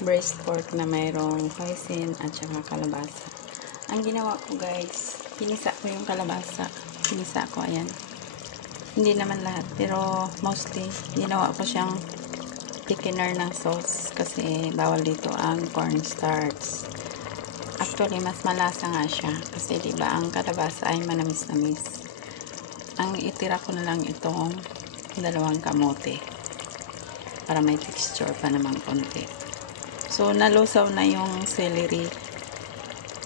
Braised pork na mayroong hoisin at saka kalabasa. Ang ginawa ko guys, pinisa ko yung kalabasa. Pinisa ko, ayan. Hindi naman lahat, pero mostly, ginawa ko siyang thickener ng sauce kasi bawal dito ang cornstarch. Actually, mas malasa nga siya kasi diba ang kalabasa ay manamis-namis. Ang itira ko na lang itong dalawang kamote para may texture pa naman konti. So, nalusaw na yung celery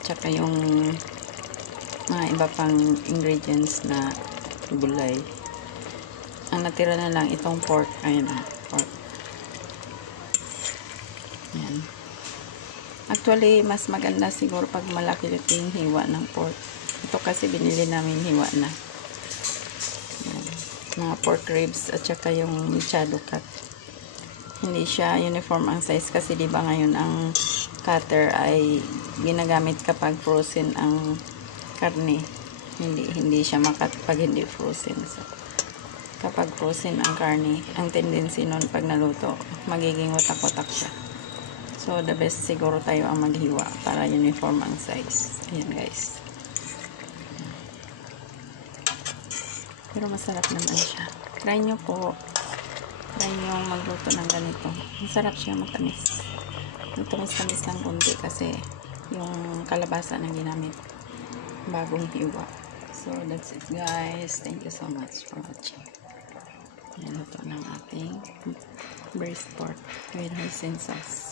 tsaka yung mga iba pang ingredients na gulay. Ang natira na lang itong pork. Ayan na, pork. Ayan. Actually, mas maganda siguro pag malaki yung hiwa ng pork. Ito kasi binili namin hiwa na. Ayan. Mga pork ribs at saka yung mechado cut. Hindi siya uniform ang size kasi diba ngayon ang cutter ay ginagamit kapag frozen ang karne. Hindi siya makat pag hindi frozen. So, kapag frozen ang karne, ang tendency nun pag naluto, magiging watak-watak siya. So, the best siguro tayo ang maghiwa para uniform ang size. Ayan guys. Pero masarap naman siya. Try nyo po. Try nyo magluto ng ganito. Masarap siya, matamis. Matamis-tamis lang kundi kasi yung kalabasa na ginamit. Bagong hiwa. So, that's it guys. Thank you so much for watching. Yan ito ng ating braised pork with hoisin sauce.